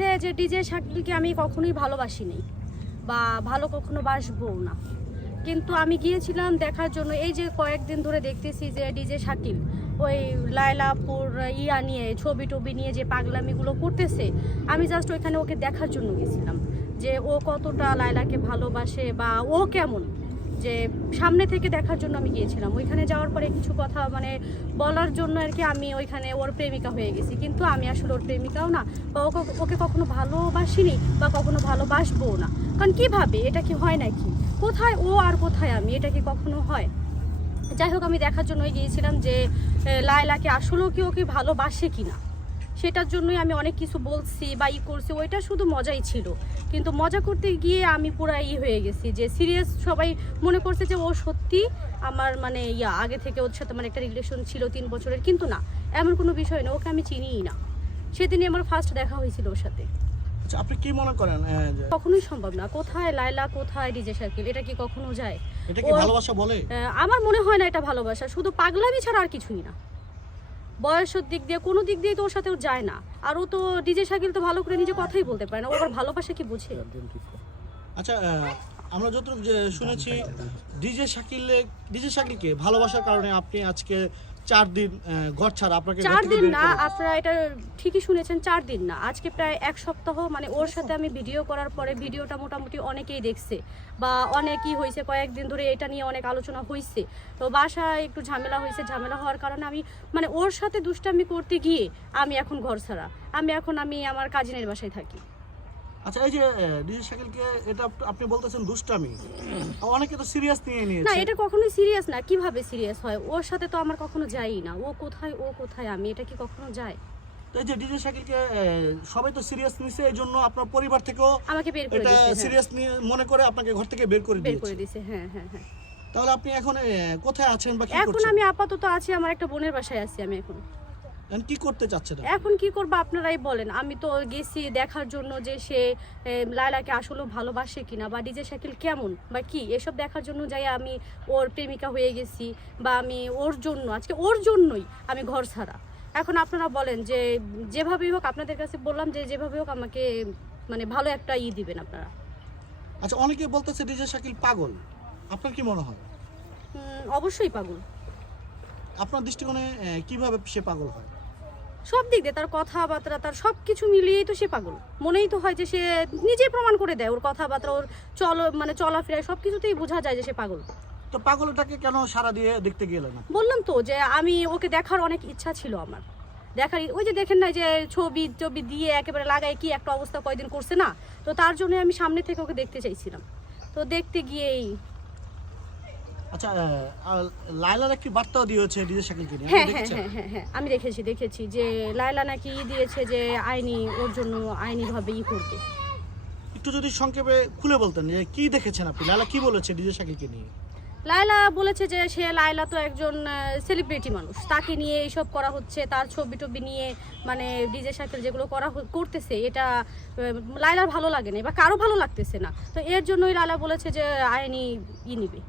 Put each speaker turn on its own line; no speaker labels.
হচ্ছে যে ডিজে শাকিলকে আমি কখনোই ভালোবাসিনি বা ভালো কখনো বাসবো না। কিন্তু আমি গিয়েছিলাম দেখার জন্য, এই যে কয়েকদিন ধরে দেখতেছি যে ডিজে শাকিল ওই লায়লাপুর, ইয়া নিয়ে, ছবি টবি নিয়ে যে পাগলামিগুলো করতেছে, আমি জাস্ট ওইখানে ওকে দেখার জন্য গেছিলাম যে ও কতটা লায়লাকে ভালোবাসে বা ও কেমন। যে সামনে থেকে দেখার জন্য আমি গিয়েছিলাম। ওইখানে যাওয়ার পরে কিছু কথা মানে বলার জন্য আর কি আমি ওইখানে ওর প্রেমিকা হয়ে গেছি। কিন্তু আমি আসলে ওর প্রেমিকাও না বা ওকে কখনো ভালোবাসিনি বা কখনো ভালোবাসবো না। কারণ কীভাবে? এটা কি হয় নাকি? কোথায় ও আর কোথায় আমি? এটা কি কখনো হয়? যাই হোক আমি দেখার জন্যই গিয়েছিলাম যে এ, লায়লাকে আসলেও কি ওকে ভালোবাসে কিনা? সেটার জন্যই আমি অনেক কিছু বলছি বা ই করছি ওইটা শুধু মজাই ছিল। কিন্তু মজা করতে গিয়ে আমি পুরা ই হয়ে গেছি যে সিরিয়াস সবাই মনে করছে যে ও সত্যি আমার মানে ইয়া আগে থেকে ওর সাথে মানে একটা রিলেশন ছিল তিন বছরের। কিন্তু না এমন কোনো বিষয় না ওকে আমি চিনিই না। সেদিনই আমার ফার্স্ট দেখা হয়েছিল ওর সাথে।
আচ্ছা আপনি কি মনে করেন
কখনোই সম্ভব না। কোথায় লায়লা কোথায় ডিজে সার্কেল এটা কি কখনো যায়?
এটা কি ভালোবাসা বলে?
আহ, আমার মনে হয় না এটা ভালোবাসা। শুধু পাগলামি ছাড়া আর কিছুই না। বয়সের দিক দিয়ে, কোনো দিক দিয়ে তো ওর সাথে যায় না। আর ও তো ডিজে শাকিল তো ভালো করে নিজে কথাই বলতে পারে না। ওর ভালোবাসা কি বুঝে?
আচ্ছা আমরা যতটুকু শুনেছি, ডিজে শাকিলে, ডিজে শাকিলকে ভালোবাসার কারণে আপনি আজকে চার দিন ঘর ছাড়া আপনাকে
চার দিন না আপনারা এটা ঠিকই শুনেছেন চার দিন না। আজকে প্রায় এক সপ্তাহ মানে ওর সাথে আমি ভিডিও করার পরে ভিডিওটা মোটামুটি অনেকেই দেখছে বা অনেকই হয়েছে। কয়েকদিন ধরে এটা নিয়ে অনেক আলোচনা হয়েছে তো বাসায় একটু ঝামেলা হয়েছে। ঝামেলা হওয়ার কারণে আমি মানে ওর সাথে দুষ্টামি করতে গিয়ে আমি এখন ঘর ছাড়া। আমি এখন আমি আমার কাজিনের বাসায় থাকি।
আচ্ছা এই যে ডিজে শাকিলকে এটা আপনি বলতেছেন দুষ্টামি। অনেকে তো সিরিয়াস নিয়ে
না এটা কখনোই সিরিয়াস না। কীভাবে সিরিয়াস হয়? ওর সাথে তো আমার কখনো যাই না। ও কোথায় ও কোথায় আমি এটা কি কখনো যায়
তো এই যে ডিজে শাকিলকে সবাই তো সিরিয়াস নিছে এই জন্য আপনার পরিবার থেকেও
আমাকে বের করে
এটা
দিয়েছে হ্যাঁ।
সিরিয়াস নিয়ে মনে করে আপনাকে ঘর থেকে বের করে
বের করে দিয়েছে হ্যাঁ হ্যাঁ হ্যাঁ।
তাহলে আপনি এখন কোথায় আছেন বা কি
এখন আমি আপাতত আছি আমার একটা বোনের বাসায় আছি আমি এখন।
কি করতে চাচ্ছেন?
এখন কি করব আপনারাই বলেন। আমি তো গেছি দেখার জন্য যে সে লায়লাকে আসলে ভালোবাসে কিনা বা ডিজে শাকিল কেমন বা কি? এসব দেখার জন্য যাই আমি ওর প্রেমিকা হয়ে গেছি বা আমি ওর জন্য আজকে ওর জন্যই আমি ঘর ছাড়া। এখন আপনারা বলেন যে যেভাবেই হোক আপনাদের কাছে বললাম যে যেভাবে হোক আমাকে মানে ভালো একটা ই দিবেন আপনারা।
আচ্ছা অনেকে বলতেছে ডিজে শাকিল পাগল। আপনার কি মনে হয়?
অবশ্যই পাগল।
আপনার দৃষ্টিকোণে কীভাবে সে পাগল হয়?
সব দিক দিয়ে তার কথাবার্তা তার সব কিছু মিলিয়েই তো সে পাগল। মনেই তো হয় যে সে নিজেই প্রমাণ করে দেয় ওর কথাবার্তা ওর চল মানে চলাফেরায় সব কিছুতেই বোঝা যায় যে সে পাগল।
তো পাগলটাকে কেন সারা দিয়ে দেখতে গেলেন না?
বললাম তো যে আমি ওকে দেখার অনেক ইচ্ছা ছিল আমার। দেখার ওই যে দেখেন না যে ছবি টবি দিয়ে একেবারে লাগায় কি একটা অবস্থা কয়দিন করছে না? তো তার জন্য আমি সামনে থেকে ওকে দেখতে চাইছিলাম। তো দেখতে গিয়েই
আচ্ছা লায়লার একটি বার্তাও দিয়েছে ডিজে শাকিলকে নিয়ে
হ্যাঁ হ্যাঁ হ্যাঁ হ্যাঁ হ্যাঁ আমি দেখেছি দেখেছি যে লায়লা নাকি দিয়েছে যে আইনি ওর জন্য আইনিভাবে ই করবে।
একটু যদি সংক্ষেপে খুলে বলতেন যে কি দেখেছেন আপনি? লায়লা কি বলেছে ডিজে শাকিলকে নিয়ে?
লায়লা বলেছে যে সে লায়লা তো একজন সেলিব্রিটি মানুষ। তাকে নিয়ে এইসব করা হচ্ছে তার ছবি টবি নিয়ে মানে ডিজে সাইকেল যেগুলো করা করতেছে এটা আহ, লায়লার ভালো লাগে না বা কারও ভালো লাগতেছে না। তো এর জন্যই লায়লা বলেছে যে আইনি ই নিবে।